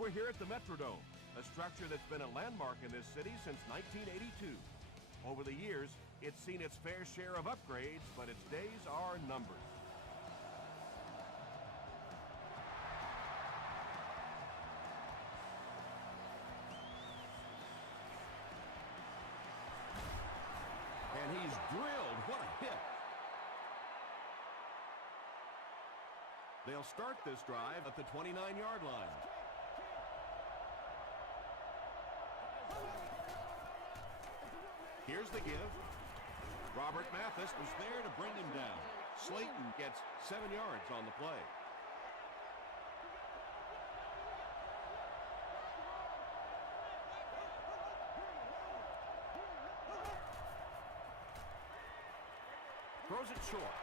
We're here at the Metrodome, a structure that's been a landmark in this city since 1982. Over the years, it's seen its fair share of upgrades, but its days are numbered. And he's drilled. What a hit. They'll start this drive at the 29-yard line. Here's the give. Robert Mathis was there to bring him down. Slayton gets 7 yards on the play. Throws it short.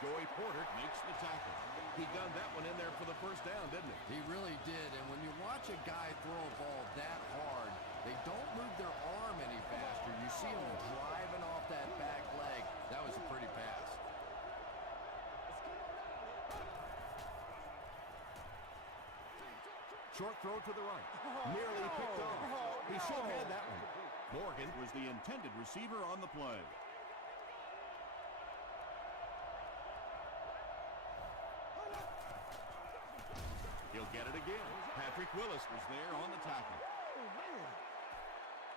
Joey Porter makes the tackle. He gunned that one in there for the first down, didn't he? He really did, and when you watch a guy throw a ball that hard, they don't move their arm any faster. You see him driving off that back leg. That was a pretty pass. Short throw to the right. Nearly picked off. He should have had that one. Morgan was the intended receiver on the play. He'll get it again. Patrick Willis was there on the tackle.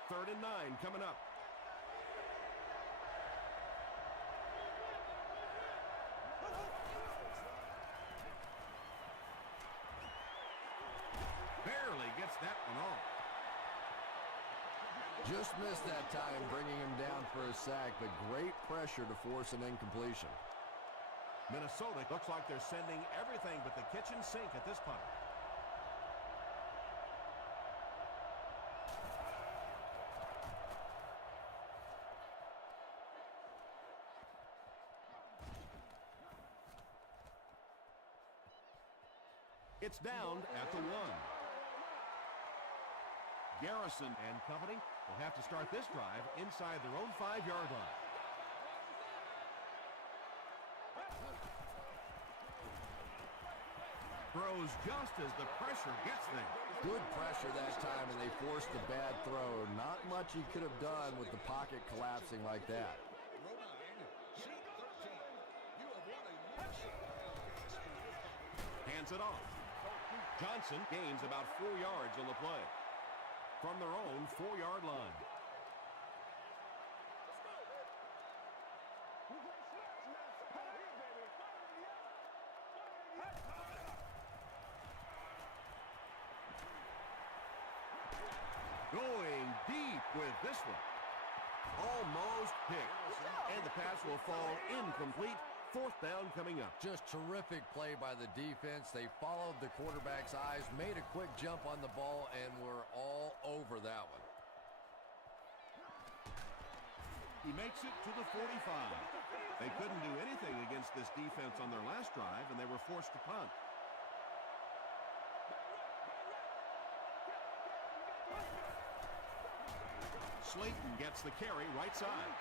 3rd and 9 coming up. Barely gets that one off. Just missed that time, bringing him down for a sack, but great pressure to force an incompletion. Minnesota looks like they're sending everything but the kitchen sink at this point. It's down at the 1. Garrison and company will have to start this drive inside their own 5-yard line. Throws just as the pressure gets there. Good pressure that time, and they forced a bad throw. Not much he could have done with the pocket collapsing like that. Hands it off. Johnson gains about 4 yards on the play. From their own 4-yard line. Going deep with this one. Almost picked. And the pass will fall incomplete. 4th down coming up. Just terrific play by the defense. They followed the quarterback's eyes, made a quick jump on the ball, and were all over that one. He makes it to the 45. They couldn't do anything against this defense on their last drive, and they were forced to punt. Slayton gets the carry right side.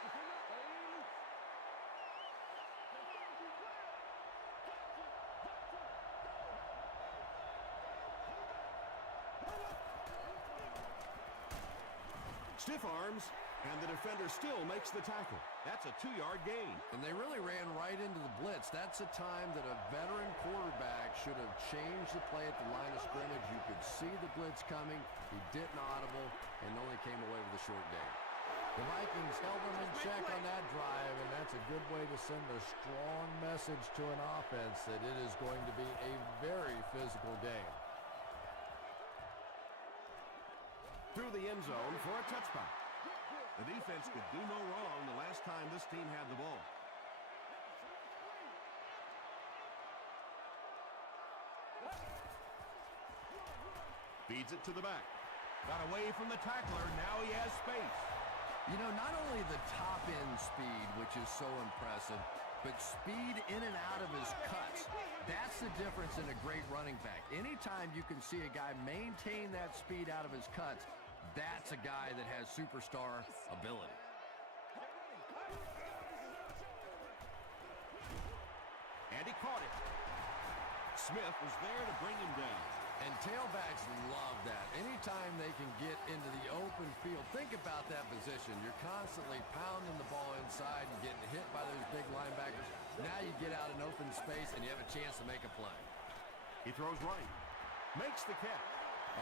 Stiff arms, and the defender still makes the tackle. That's a 2-yard gain. And they really ran right into the blitz. That's a time that a veteran quarterback should have changed the play at the line of scrimmage. You could see the blitz coming. He didn't audible and only came away with a short gain. The Vikings held them in check on that drive, and that's a good way to send a strong message to an offense that it is going to be a very physical game. Through the end zone for a touchdown. The defense could do no wrong the last time this team had the ball. Feeds it to the back. Got away from the tackler. Now he has space. You know, not only the top-end speed, which is so impressive, but speed in and out of his cuts. That's the difference in a great running back. Anytime you can see a guy maintain that speed out of his cuts, that's a guy that has superstar ability. And he caught it. Smith was there to bring him down. And tailbacks love that. Anytime they can get into the open field, think about that position. You're constantly pounding the ball inside and getting hit by those big linebackers. Now you get out in open space and you have a chance to make a play. He throws right. Makes the catch.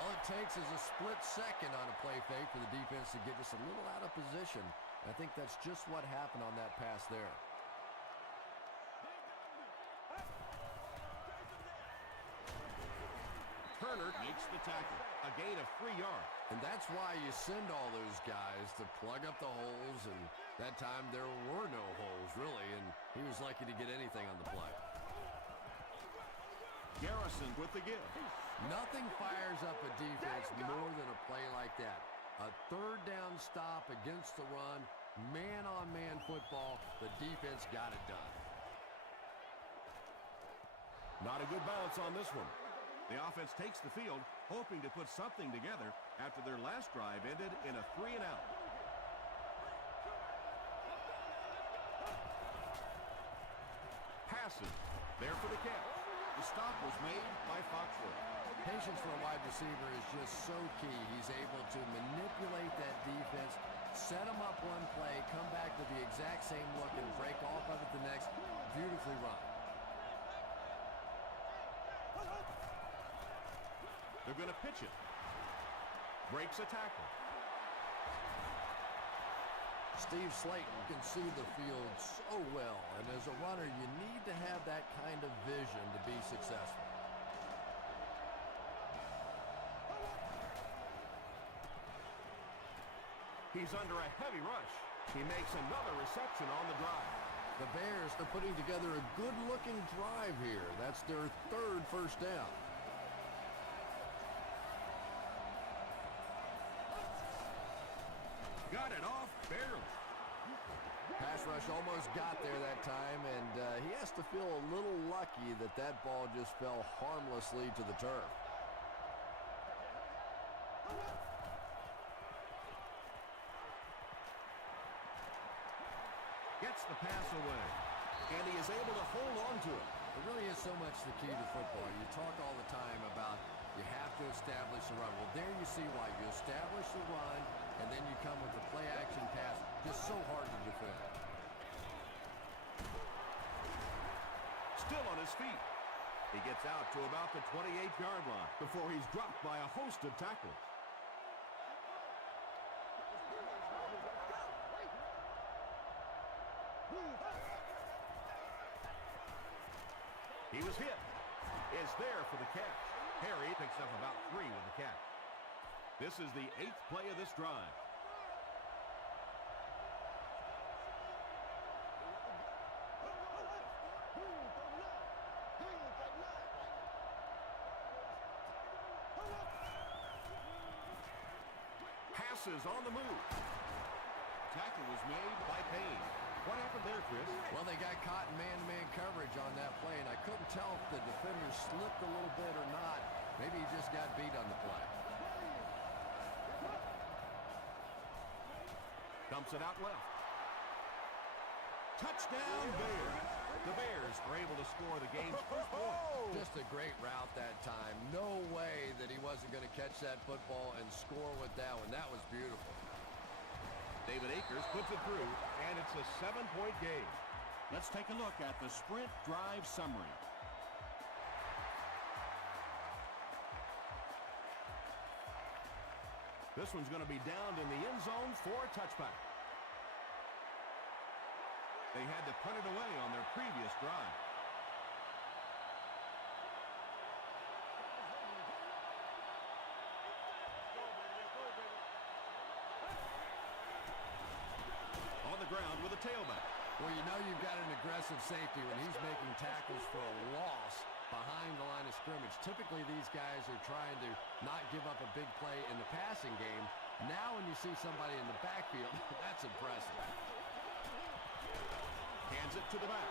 All it takes is a split second on a play fake for the defense to get just a little out of position. I think that's just what happened on that pass there. Turner makes the tackle. A gain of 3 yards. And that's why you send all those guys to plug up the holes, and that time there were no holes, really, and he was lucky to get anything on the play. Garrison with the give. Nothing fires up a defense more than a play like that. A third down stop against the run, man-on-man football. The defense got it done. Not a good bounce on this one. The offense takes the field, hoping to put something together after their last drive ended in a 3-and-out. Passes. There for the catch. The stop was made by Foxworth. Patience for a wide receiver is just so key. He's able to manipulate that defense, set them up one play, come back with the exact same look, and break off of it the next. Beautifully run. They're going to pitch it. Breaks a tackle. Steve Slayton can see the field so well, and as a runner, you need to have that kind of vision to be successful. He's under a heavy rush. He makes another reception on the drive. The Bears are putting together a good-looking drive here. That's their third first down. Got it off barely. Pass rush almost got there that time, and he has to feel a little lucky that that ball just fell harmlessly to the turf. Gets the pass away, and he is able to hold on to it. It really is so much the key to football. You talk all the time about you have to establish the run. Well, there you see why. You establish the run, and then you come with the play-action pass. Just so hard to defend. Still on his feet. He gets out to about the 28-yard line before he's dropped by a host of tackles. He was hit. Is there for the catch. Harry picks up about 3 with the catch. This is the 8th play of this drive. Passes on the move. Tackle was made by Payne. What happened there, Chris? Well, they got caught in man-to-man coverage on that play, and I couldn't tell if the defender slipped a little bit or not. Maybe he just got beat on the play. Dumps it out left. Touchdown, Bears. The Bears are able to score the game's first point. Just a great route that time. No way that he wasn't going to catch that football and score with that one. That was beautiful. David Akers puts it through, and it's a 7-point game. Let's take a look at the sprint drive summary. This one's going to be downed in the end zone for a touchback. They had to punt it away on their previous drive. On the ground with a tailback. Well, you know you've got an aggressive safety when he's making tackles for a loss behind the line of scrimmage. Typically, these guys are trying to not give up a big play in the passing game. Now when you see somebody in the backfield, that's impressive. Hands it to the back.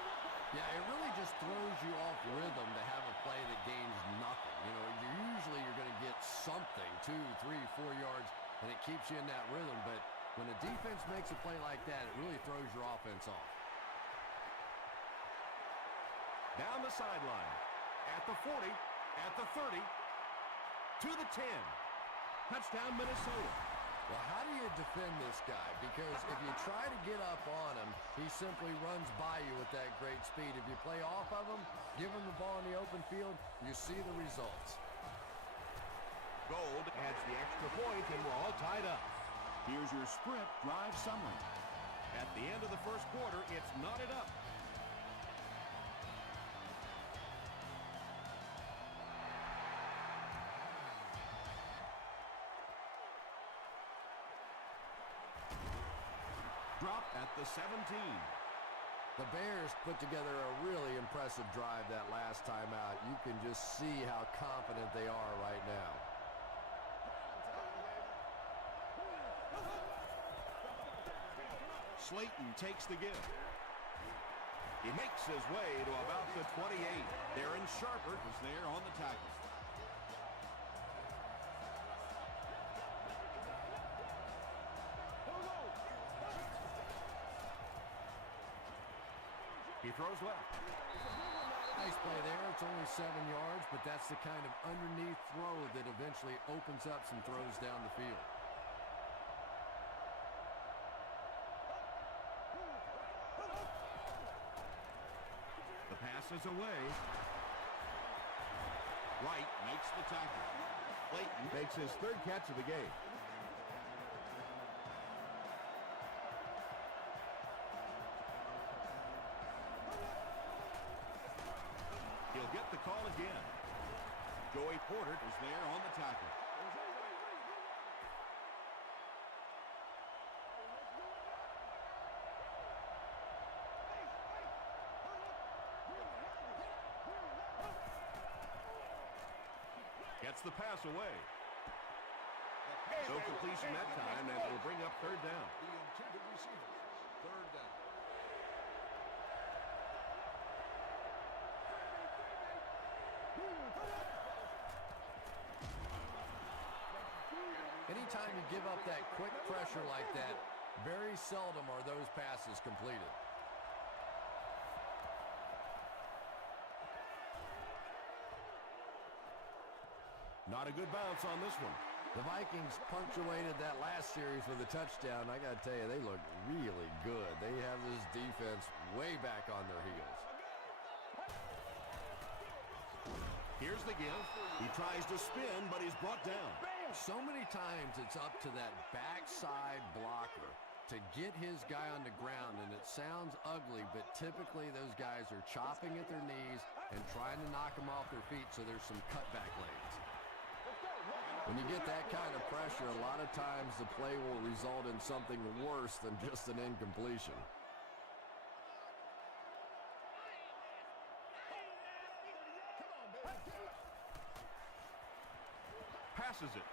Yeah, it really just throws you off rhythm to have a play that gains nothing. You know, you're going to get something, 2, 3, 4 yards, and it keeps you in that rhythm. But when a defense makes a play like that, it really throws your offense off. Down the sideline. At the 40, at the 30. to the 10. Touchdown, Minnesota. Well, how do you defend this guy? Because if you try to get up on him, he simply runs by you with that great speed. If you play off of him, give him the ball in the open field, you see the results. Gold adds the extra point, and we're all tied up. Here's your sprint drive summary. At the end of the first quarter, it's knotted up. Drop at the 17. The Bears put together a really impressive drive that last time out. You can just see how confident they are right now. Slayton takes the give. He makes his way to about the 28. Darren Sharper was there on the tackle. He throws left. Nice play there. It's only 7 yards, but that's the kind of underneath throw that eventually opens up some throws down the field. The pass is away. Wright makes the tackle. Clayton makes his third catch of the game. He'll get the call again. Joey Porter was there on the tackle. Gets the pass away. No completion that time, and it'll bring up third down. The intended receivers. Third down. Anytime you give up that quick pressure like that, very seldom are those passes completed. Not a good bounce on this one. The Vikings punctuated that last series with a touchdown. I got to tell you, they look really good. They have this defense way back on their heels. Here's the give. He tries to spin, but he's brought down. So many times it's up to that backside blocker to get his guy on the ground, and it sounds ugly, but typically those guys are chopping at their knees and trying to knock them off their feet, so there's some cutback lanes. When you get that kind of pressure, a lot of times the play will result in something worse than just an incompletion. Passes it.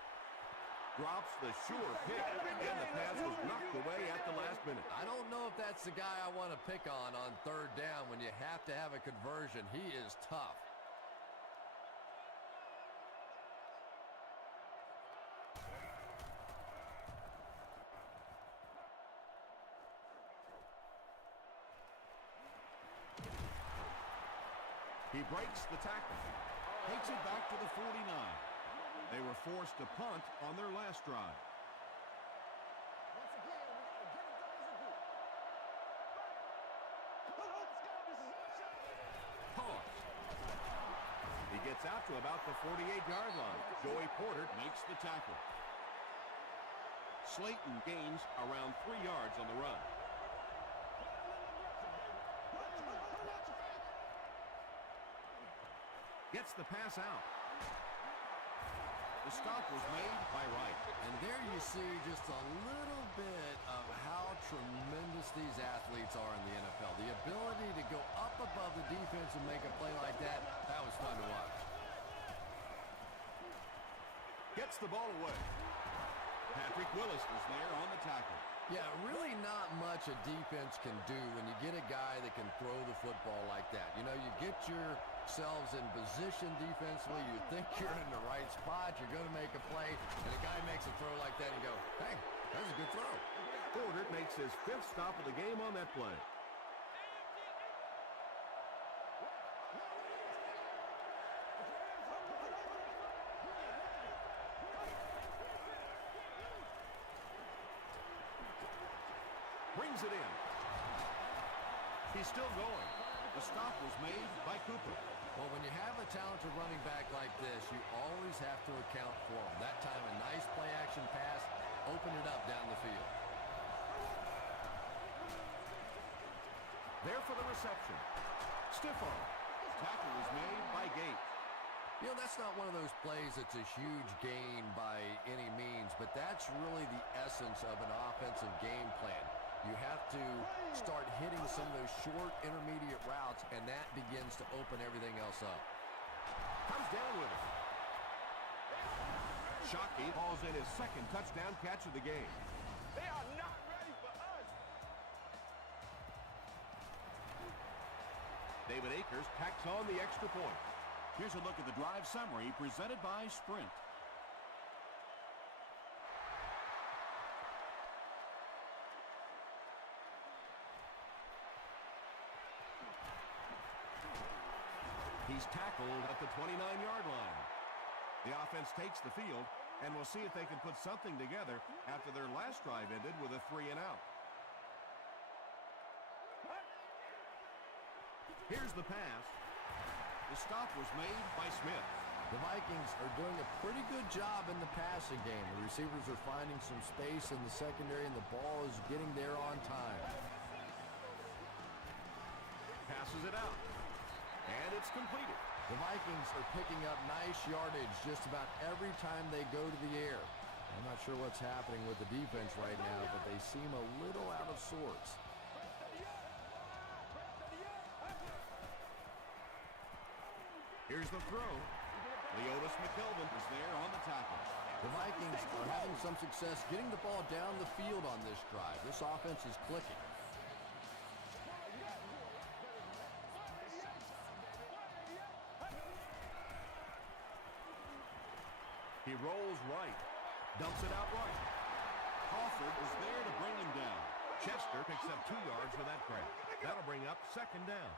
Drops the sure pick, and the pass was knocked away at the last minute. I don't know if that's the guy I want to pick on third down when you have to have a conversion. He is tough. He breaks the tackle. Takes it back to the 49. They were forced to punt on their last drive. Toss. He gets out to about the 48-yard line. Joey Porter makes the tackle. Slayton gains around 3 yards on the run. Gets the pass out. The stop was made by Wright. And there you see just a little bit of how tremendous these athletes are in the NFL. The ability to go up above the defense and make a play like that, that was fun to watch. Gets the ball away. Patrick Willis was there on the tackle. Yeah, really not much a defense can do when you get a guy that can throw the football like that. You know, you get yourselves in position defensively. You think you're in the right spot. You're going to make a play, and a guy makes a throw like that, and you go, hey, that was a good throw. Porter makes his 5th stop of the game on that play. brings it in. He's still going. The stop was made by Cooper. Well, when you have a talented running back like this, you always have to account for him. That time, a nice play-action pass opened it up down the field. There for the reception. Stiff arm. Tackle was made by Gate. You know, that's not one of those plays that's a huge gain by any means, but that's really the essence of an offensive game plan. You have to start hitting some of those short, intermediate routes, and that begins to open everything else up. Comes down with it. Shockey hauls in his second touchdown catch of the game. They are not ready for us. David Akers tacks on the extra point. Here's a look at the drive summary presented by Sprint. He's tackled at the 29-yard line. The offense takes the field, and we'll see if they can put something together after their last drive ended with a 3-and-out. Here's the pass. The stop was made by Smith. The Vikings are doing a pretty good job in the passing game. The receivers are finding some space in the secondary, and the ball is getting there on time. Passes it out. And it's completed. The Vikings are picking up nice yardage just about every time they go to the air. I'm not sure what's happening with the defense right now, but they seem a little out of sorts. Here's the throw. Leotis McKelvin is there on the tackle. The Vikings are having some success getting the ball down the field on this drive. This offense is clicking. He rolls right. Dumps it out right. Crawford is there to bring him down. Chester picks up 2 yards for that grab. That'll bring up second down.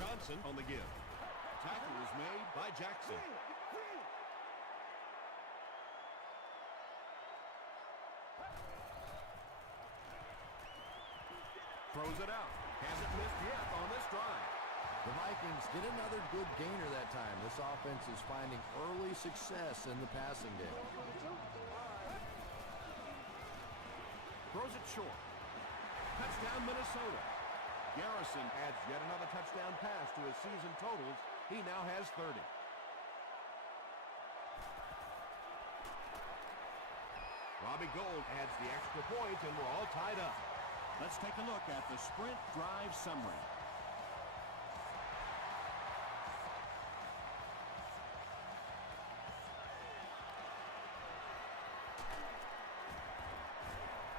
Johnson on the give. Tackle is made by Jackson. Throws it out. Hasn't missed yet on this drive. The Vikings get another good gainer that time. This offense is finding early success in the passing game. Throws it short. Touchdown, Minnesota. Garrison adds yet another touchdown pass to his season totals. He now has 30. Robbie Gould adds the extra point, and we're all tied up. Let's take a look at the Sprint drive summary.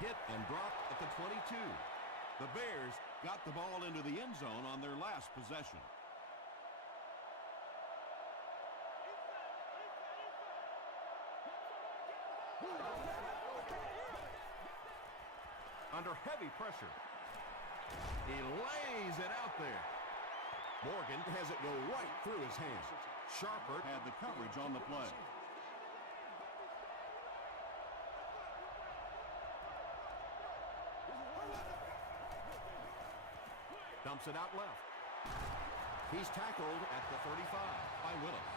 Hit and dropped at the 22. The Bears got the ball into the end zone on their last possession. Under heavy pressure. He lays it out there. Morgan has it go right through his hands. Sharper had the coverage on the play. Dumps it out left. He's tackled at the 35 by Willis.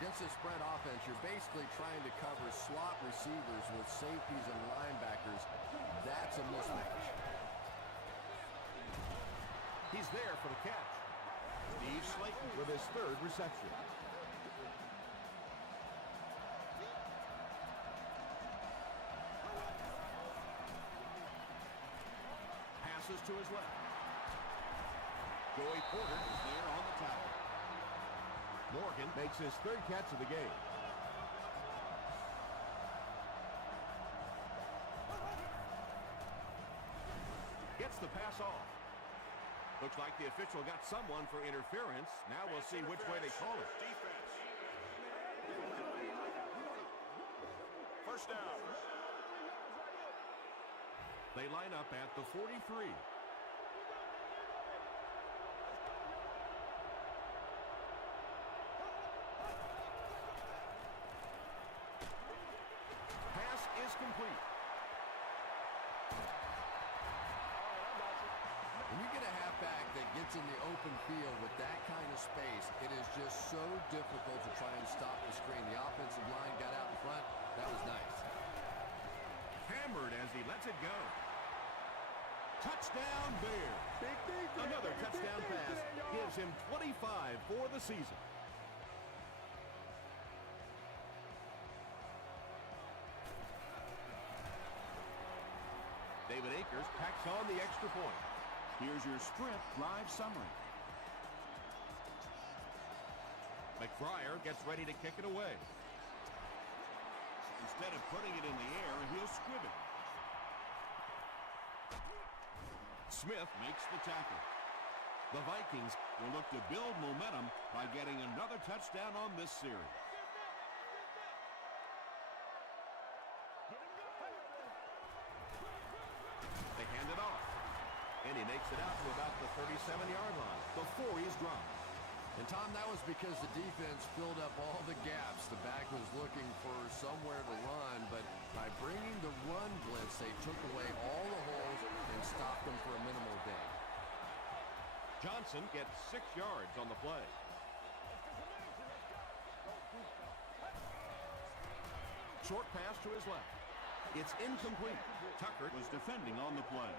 Against this spread offense, you're basically trying to cover slot receivers with safeties and linebackers. That's a mismatch. He's there for the catch. Steve Slayton with his third reception. Passes to his left. Joey Porter is there on the tackle. Morgan makes his third catch of the game. Gets the pass off. Looks like the official got someone for interference. Now we'll see which way they call it. Defense. First down. They line up at the 43. gets in the open field with that kind of space, it is just so difficult to try and stop the screen. The offensive line got out in front. That was nice. Hammered as he lets it go. Touchdown Bears. Another touchdown pass gives him 25 for the season. David Akers packs on the extra point. Here's your Sprint live summary. McBriar gets ready to kick it away. Instead of putting it in the air, he'll squib it. Smith makes the tackle. The Vikings will look to build momentum by getting another touchdown on this series. They hand it off. And he makes it out to about the 37-yard line before he's dropped. And, Tom, that was because the defense filled up all the gaps. The back was looking for somewhere to run, but by bringing the run blitz, they took away all the holes and stopped them for a minimal gain. Johnson gets 6 yards on the play. Short pass to his left. It's incomplete. Tucker was defending on the play.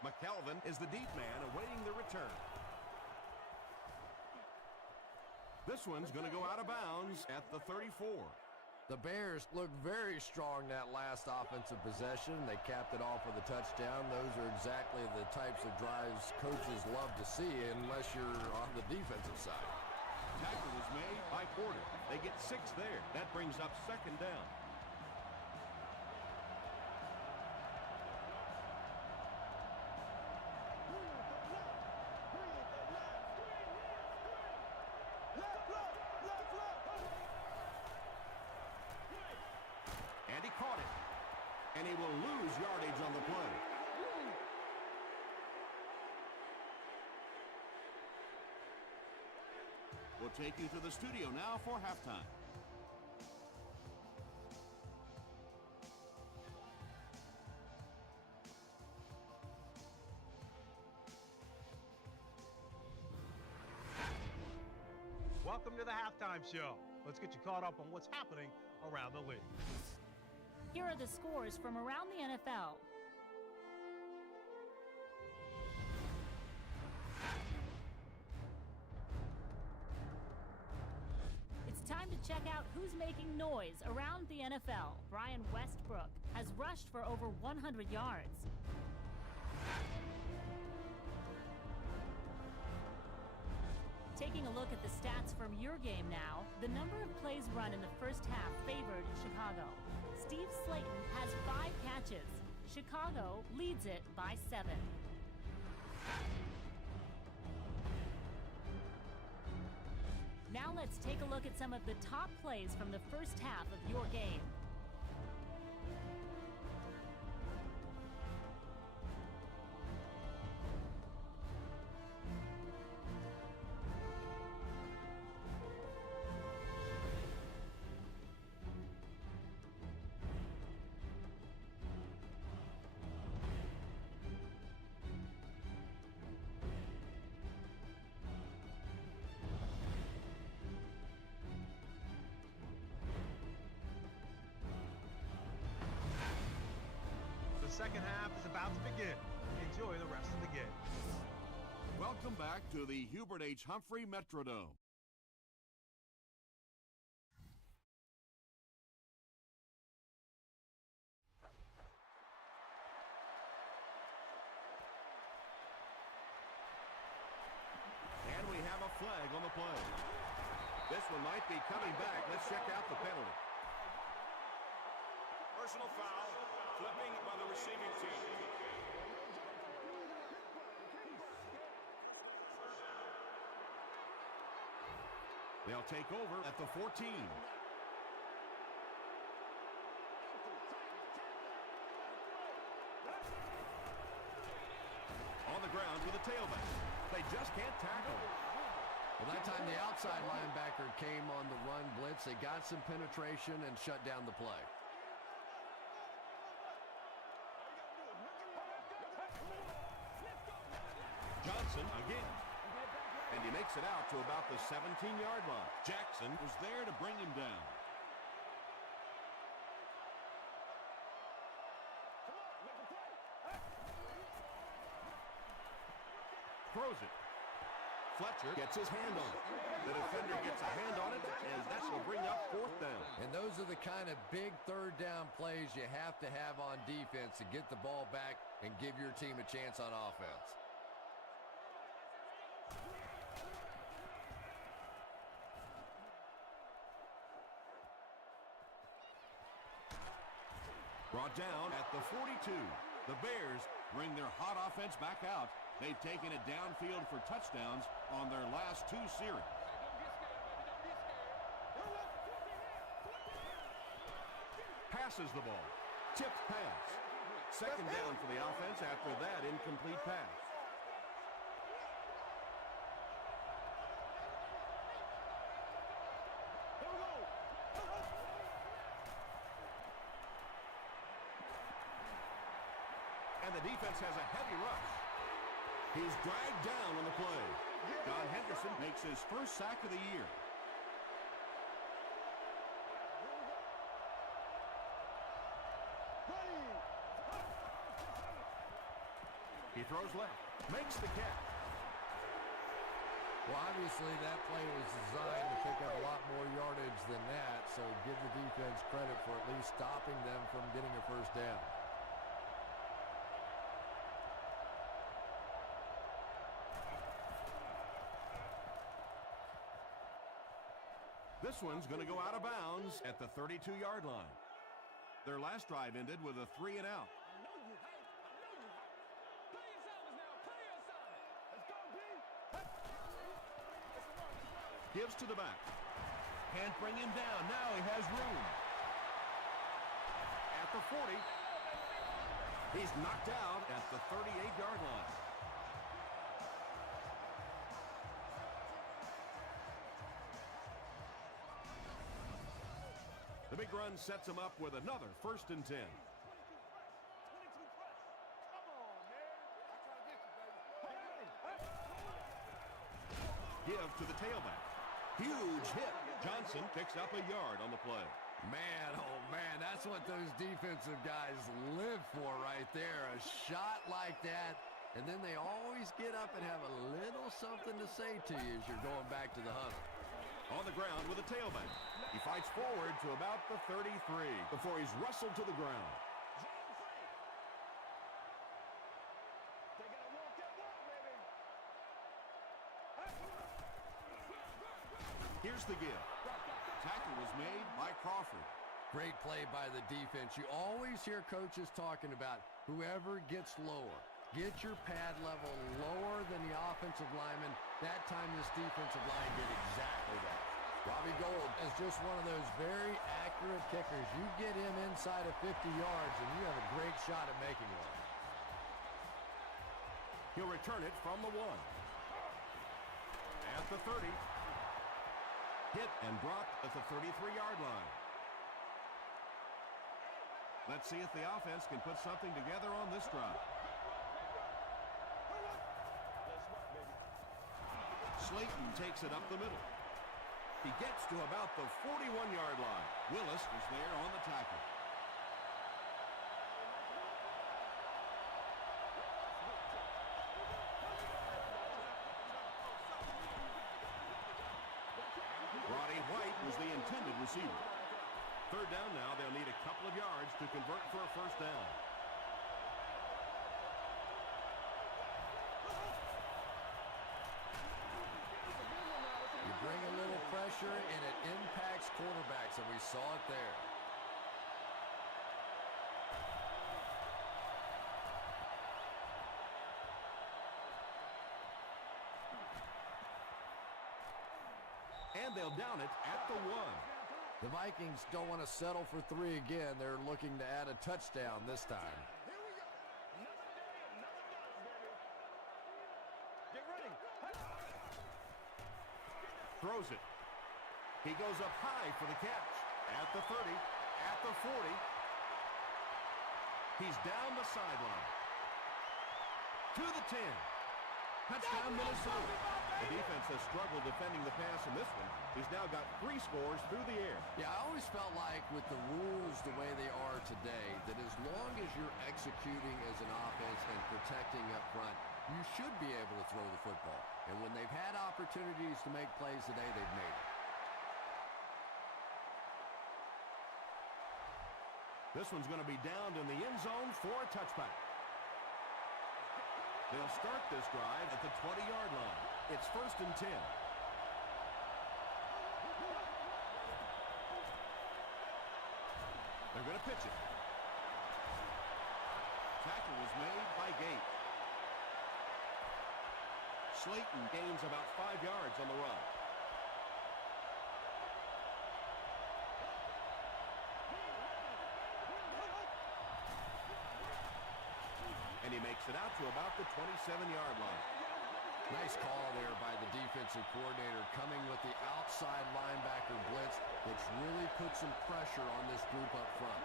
McKelvin is the deep man awaiting the return. This one's going to go out of bounds at the 34. The Bears looked very strong that last offensive possession. They capped it off with a touchdown. Those are exactly the types of drives coaches love to see unless you're on the defensive side. Tackle was made by Porter. They get 6 there. That brings up second down. And he caught it. And he will lose yardage on the play. We'll take you to the studio now for halftime. Welcome to the halftime show. Let's get you caught up on what's happening around the league. Here are the scores from around the NFL. It's time to check out who's making noise around the NFL. Brian Westbrook has rushed for over 100 yards. Taking a look at the stats from your game now, the number of plays run in the first half favored Chicago. Steve Slayton has 5 catches. Chicago leads it by 7. Now let's take a look at some of the top plays from the first half of your game. The second half is about to begin. Enjoy the rest of the game. Welcome back to the Hubert H. Humphrey Metrodome. And we have a flag on the play. This one might be coming back. Let's check out the penalty. Personal foul, flipping by the receiving team. They'll take over at the 14. On the ground with a tailback. They just can't tackle. Well, that time the outside linebacker came on the run blitz. They got some penetration and shut down the play. Johnson again. And he makes it out to about the 17-yard line. Jackson was there to bring him down. Throws it. Fletcher gets his hand on it. The defender gets a hand on it, and that will bring up fourth down. And those are the kind of big third down plays you have to have on defense to get the ball back and give your team a chance on offense. Brought down at the 42. The Bears bring their hot offense back out. They've taken it downfield for touchdowns on their last two series. Passes the ball. Tipped pass. Second down for the offense after that incomplete pass. And the defense has a heavy rush. He's dragged down on the play. John Henderson makes his first sack of the year. He throws left. Makes the catch. Well, obviously that play was designed to pick up a lot more yardage than that, so give the defense credit for at least stopping them from getting a first down. This one's going to go out of bounds at the 32-yard line. Their last drive ended with a 3 and out. Gives to the back. Can't bring him down. Now he has room. At the 40. He's knocked out at the 38-yard line. The big run sets him up with another 1st and 10. Give to the tailback. Huge hit. Johnson picks up a yard on the play. Man, oh man, that's what those defensive guys live for right there. A shot like that, and then they always get up and have a little something to say to you as you're going back to the huddle. On the ground with a tailback. He fights forward to about the 33 before he's wrestled to the ground. Here's the give. Tackle was made by Crawford. Great play by the defense. You always hear coaches talking about whoever gets lower. Get your pad level lower than the offensive lineman. That time this defensive line did exactly that. Robbie Gould is just one of those very accurate kickers. You get him inside of 50 yards and you have a great shot at making one. He'll return it from the 1. At the 30. Hit and dropped at the 33-yard line. Let's see if the offense can put something together on this drive. Slayton takes it up the middle. He gets to about the 41-yard line. Willis is there on the tackle. Roddy White was the intended receiver. Third down now, they'll need a couple of yards to convert for a first down. You bring a little pressure and it impacts quarterbacks, and we saw it there. And they'll down it at the 1. The Vikings don't want to settle for 3 again. They're looking to add a touchdown this time. Throws it. He goes up high for the catch. At the 30, at the 40. He's down the sideline. To the 10. Touchdown, Minnesota. The defense has struggled defending the pass in this one. He's now got 3 scores through the air. Yeah, I always felt like with the rules the way they are today, that as long as you're executing as an offense and protecting up front, you should be able to throw the football. And when they've had opportunities to make plays today, they've made it. This one's going to be downed in the end zone for a touchback. They'll start this drive at the 20-yard line. It's 1st and 10. They're going to pitch it. Tackle was made by Gate. Slayton gains about 5 yards on the run. And he makes it out to about the 27-yard line. Nice call there by the defensive coordinator, coming with the outside linebacker blitz, which really puts some pressure on this group up front.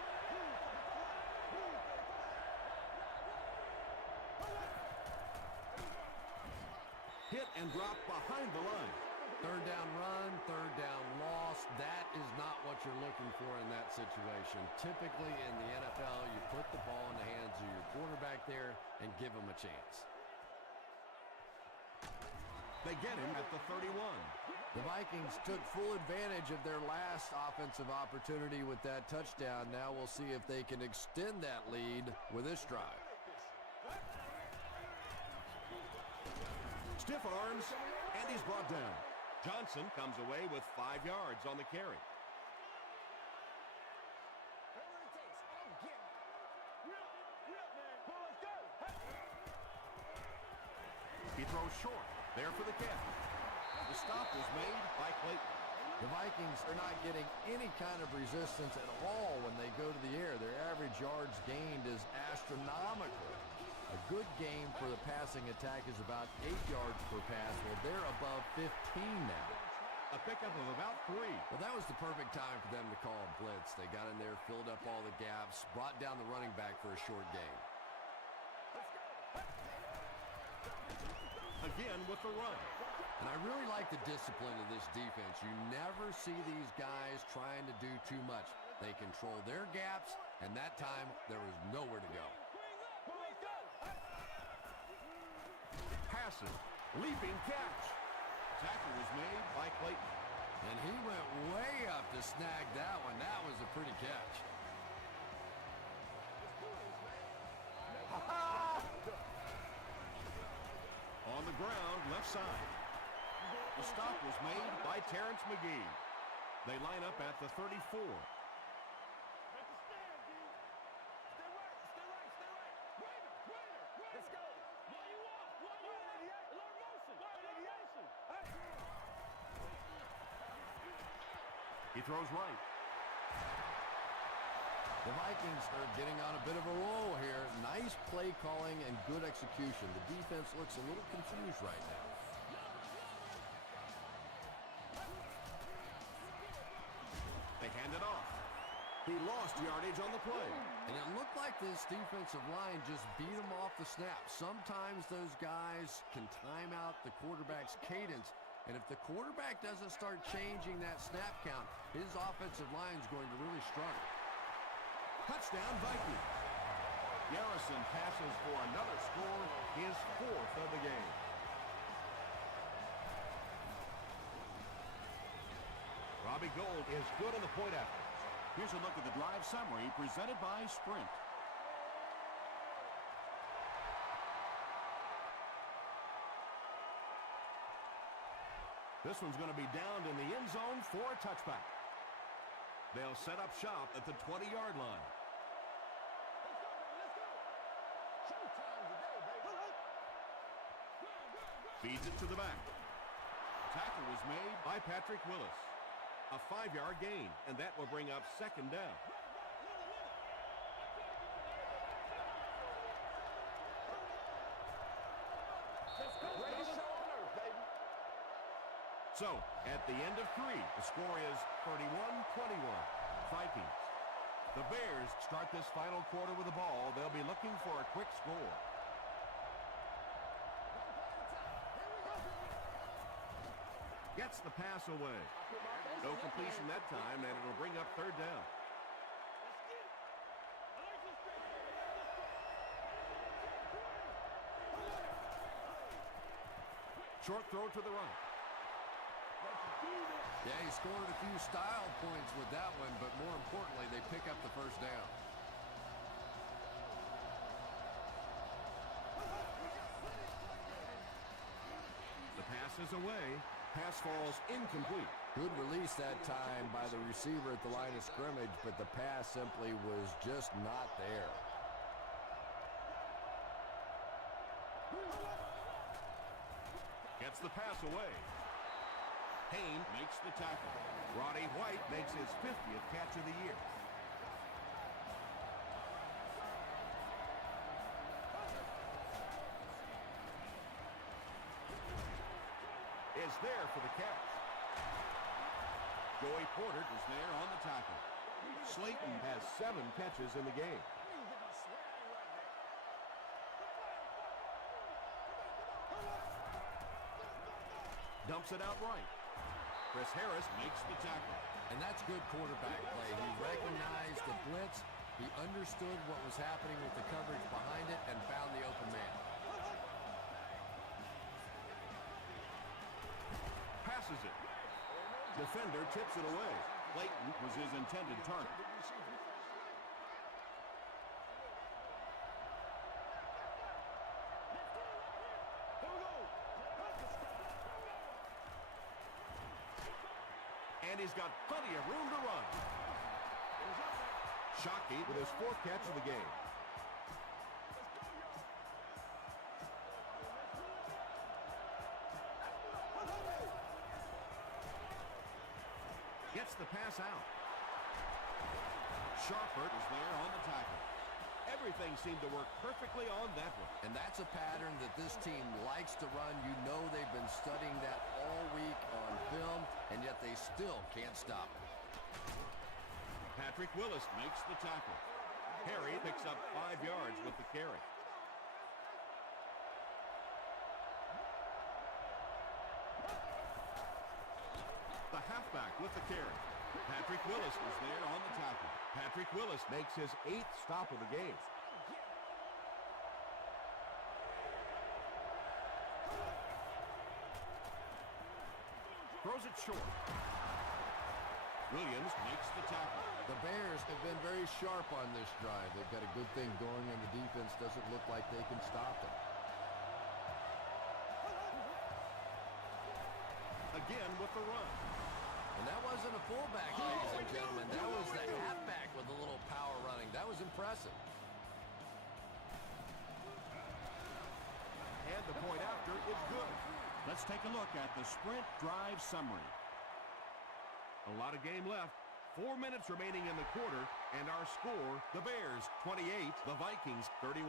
Hit and drop behind the line. 3rd down run, 3rd down loss. That is not what you're looking for in that situation. Typically in the NFL, you put the ball in the hands of your quarterback there and give him a chance. They get him at the 31. The Vikings took full advantage of their last offensive opportunity with that touchdown. Now we'll see if they can extend that lead with this drive. Stiff arms, and he's brought down. Johnson comes away with 5 yards on the carry. He throws short. There for the catch. The stop was made by Clayton. The Vikings are not getting any kind of resistance at all when they go to the air. Their average yards gained is astronomical. A good game for the passing attack is about 8 yards per pass. Well, they're above 15 now. A pickup of about 3. Well, that was the perfect time for them to call a blitz. They got in there, filled up all the gaps, brought down the running back for a short gain. Again with the run. And I really like the discipline of this defense. You never see these guys trying to do too much. They control their gaps, and that time there was nowhere to go. Passing, leaping catch. Tackle was made by Clayton. And he went way up to snag that one. That was a pretty catch. On the ground, left side. The stop was made by Terrence McGee. They line up at the 34. He throws right. The Vikings are getting on a bit of a roll here. Nice play calling and good execution. The defense looks a little confused right now. They hand it off. He lost yardage on the play. And it looked like this defensive line just beat him off the snap. Sometimes those guys can time out the quarterback's cadence. And if the quarterback doesn't start changing that snap count, his offensive line is going to really struggle. Touchdown, Vikings. Garrison passes for another score, his 4th of the game. Robbie Gould is good on the point after. Here's a look at the drive summary presented by Sprint. This one's going to be downed in the end zone for a touchback. They'll set up shop at the 20-yard line. Feeds it to the back. Tackle was made by Patrick Willis. A 5-yard gain, and that will bring up 2nd down. So, at the end of 3, the score is 31-21, Vikings. The Bears start this final quarter with the ball. They'll be looking for a quick score. Gets the pass away. No completion that time, and it'll bring up third down. Short throw to the right. Yeah, he scored a few style points with that one, but more importantly, they pick up the first down. The pass is away. Pass falls incomplete. Good release that time by the receiver at the line of scrimmage, but the pass simply was just not there. Gets the pass away. Payne makes the tackle. Roddy White makes his 50th catch of the year. Is there for the catch. Joey Porter is there on the tackle. Slayton has 7 catches in the game. Dumps it out right. Chris Harris makes the tackle. And that's good quarterback play. He recognized the blitz. He understood what was happening with the coverage behind it and found the open man. Passes it. Defender tips it away. Clayton was his intended target. And he's got plenty of room to run. Shockey with his 4th catch of the game. Gets the pass out. Sharpert is there on the tackle. Everything seemed to work perfectly on that one. And that's a pattern that this team likes to run. You know they've been studying that all week on film, and yet they still can't stop it. Patrick Willis makes the tackle. Harry picks up 5 yards with the carry. The halfback with the carry. Patrick Willis is there on the tackle. Patrick Willis makes his 8th stop of the game. Throws it short. Williams makes the tackle. The Bears have been very sharp on this drive. They've got a good thing going, and the defense doesn't look like they can stop them. Again with the run. And that wasn't a fullback, ladies and gentlemen. That was the halfback with a little power running. That was impressive. And the point after is good. Let's take a look at the sprint drive summary. A lot of game left. 4 minutes remaining in the quarter, and our score, the Bears 28, the Vikings 31.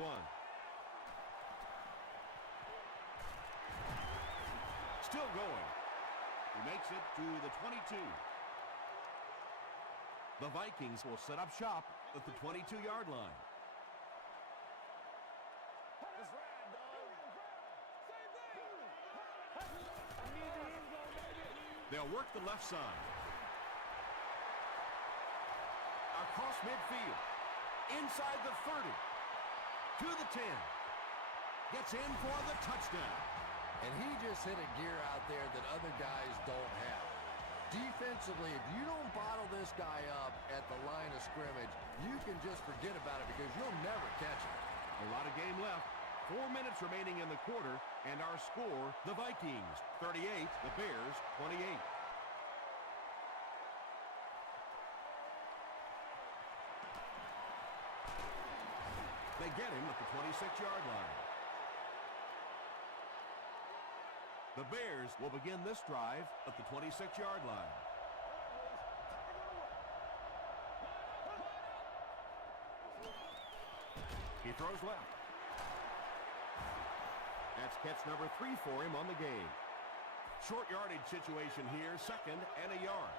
Still going. He makes it to the 22. The Vikings will set up shop at the 22-yard line. They'll work the left side. Across midfield. Inside the 30. To the 10. Gets in for the touchdown. And he just hit a gear out there that other guys don't have. Defensively, if you don't bottle this guy up at the line of scrimmage, you can just forget about it because you'll never catch him. A lot of game left. 4 minutes remaining in the quarter, and our score, the Vikings 38, the Bears 28. They get him at the 26-yard line. The Bears will begin this drive at the 26-yard line. He throws left. That's catch number 3 for him on the game. Short yardage situation here, 2nd and a yard.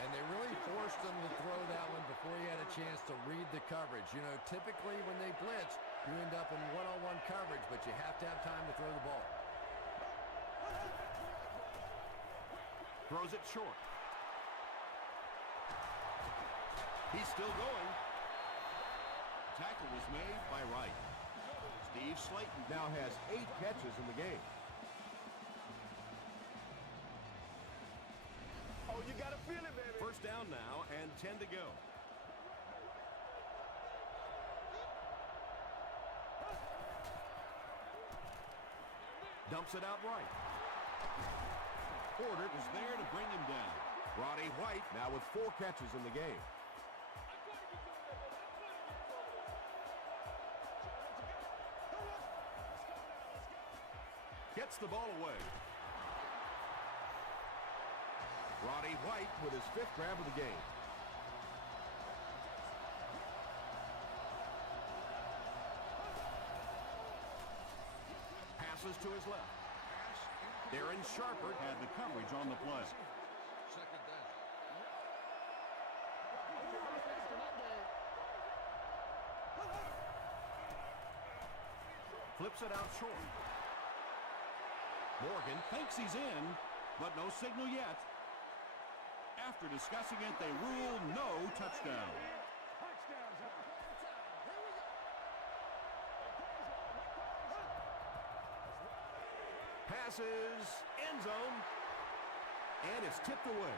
And And they really forced him to throw that one before he had a chance to read the coverage. You know, typically when they blitz, you end up in one-on-one coverage, but you have to have time to throw the ball. Throws it short. He's still going. Tackle was made by Wright. Steve Slayton now has 8 catches in the game. Oh, you got to feel it, baby. First down now and 10 to go. Dumps it out right. Porter is there to bring him down. Roddy White now with 4 catches in the game. Gets the ball away. Roddy White with his 5th grab of the game. Passes to his left. Darren Sharper had the coverage on the play. Second down. Flips it out short. Morgan thinks he's in, but no signal yet. After discussing it, they rule no touchdown. Passes, end zone, and it's tipped away.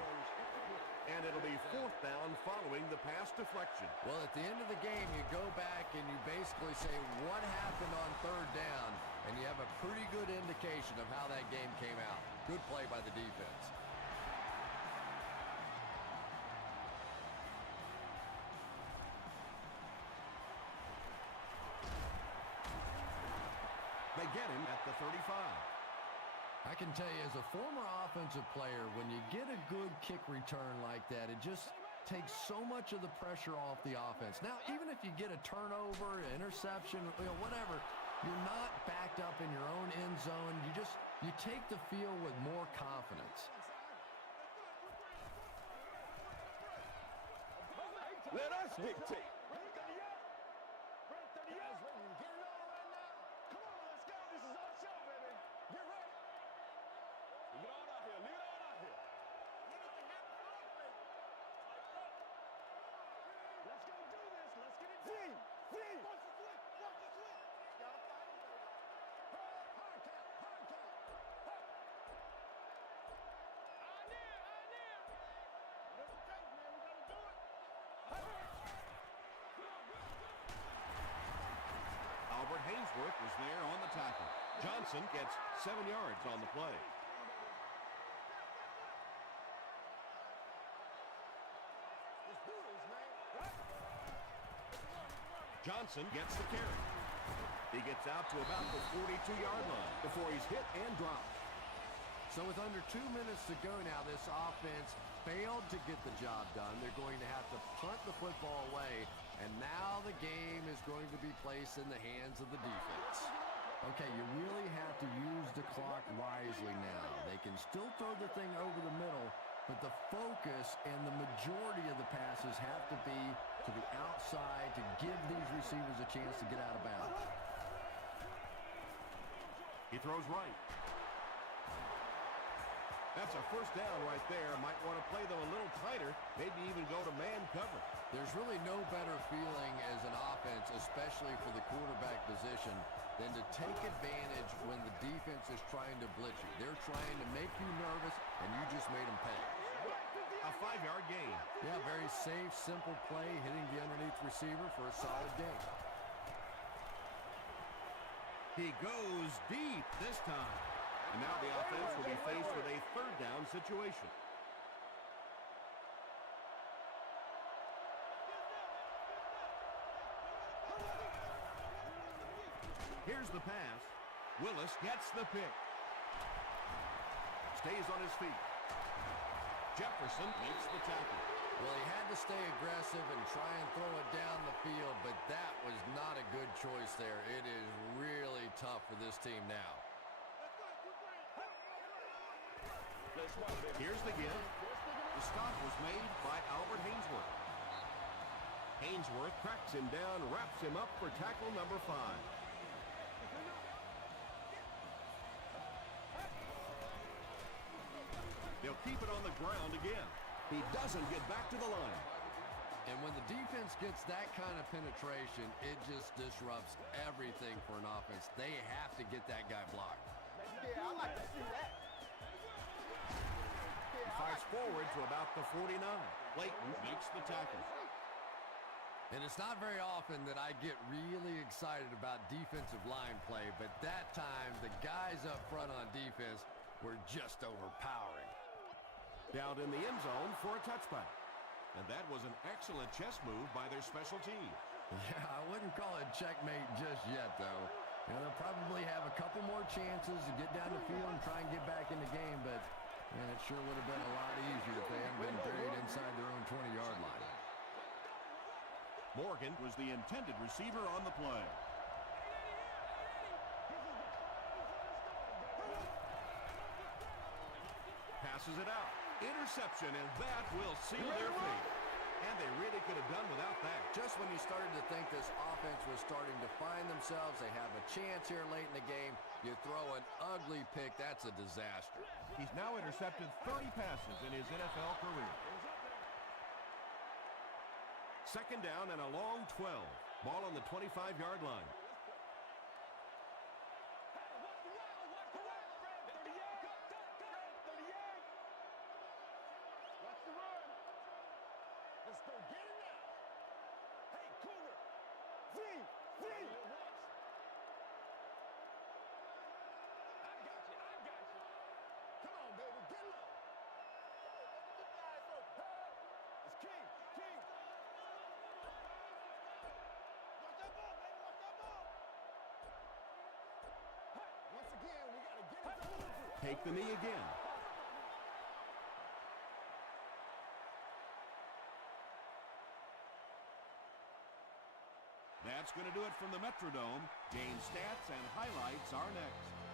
And it'll be 4th down following the pass deflection. Well, at the end of the game, you go back and you basically say what happened on 3rd down, and you have a pretty good indication of how that game came out. Good play by the defense. They get him at the 35. I can tell you, as a former offensive player, when you get a good kick return like that, it just takes so much of the pressure off the offense. Now, even if you get a turnover, an interception, whatever, you're not backed up in your own end zone. You take the field with more confidence. Let us dictate. Albert Hainsworth was there on the tackle. Johnson gets 7 yards on the play. Johnson gets the carry. He gets out to about the 42-yard line before he's hit and dropped. So with under 2 minutes to go now, this offense failed to get the job done. They're going to have to punt the football away, and now the game is going to be placed in the hands of the defense. Okay, you really have to use the clock wisely now. They can still throw the thing over the middle, but the focus and the majority of the passes have to be to the outside to give these receivers a chance to get out of bounds. He throws right. That's a first down right there. Might want to play them a little tighter, maybe even go to man cover. There's really no better feeling as an offense, especially for the quarterback position, than to take advantage when the defense is trying to blitz you. They're trying to make you nervous, and you just made them pay. A 5-yard gain. Yeah, very safe, simple play, hitting the underneath receiver for a solid gain. He goes deep this time. And now the offense will be faced with a 3rd down situation. Here's the pass. Willis gets the pick. Stays on his feet. Jefferson makes the tackle. Well, he had to stay aggressive and try and throw it down the field, but that was not a good choice there. It is really tough for this team now. Here's the give. The stop was made by Albert Hainsworth. Hainsworth cracks him down, wraps him up for tackle number 5. They'll keep it on the ground again. He doesn't get back to the line. And when the defense gets that kind of penetration, it just disrupts everything for an offense. They have to get that guy blocked. Yeah, I like to see that. He fights forward to about the 49. Clayton makes the tackle. And it's not very often that I get really excited about defensive line play, but that time the guys up front on defense were just overpowering. Down in the end zone for a touchback. And that was an excellent chess move by their special team. Yeah, I wouldn't call it checkmate just yet, though. You know, they'll probably have a couple more chances to get down the field and try and get back in the game, but man, it sure would have been a lot easier if they hadn't been buried inside their own 20-yard line. Morgan was the intended receiver on the play. Passes it out. Interception, and that will seal their fate. And they really could have done without that. Just when you started to think this offense was starting to find themselves, they have a chance here late in the game, you throw an ugly pick, that's a disaster. He's now intercepted 30 passes in his NFL career. Second down and a long 12. Ball on the 25-yard line. Take the knee again. That's going to do it from the Metrodome. Game stats and highlights are next.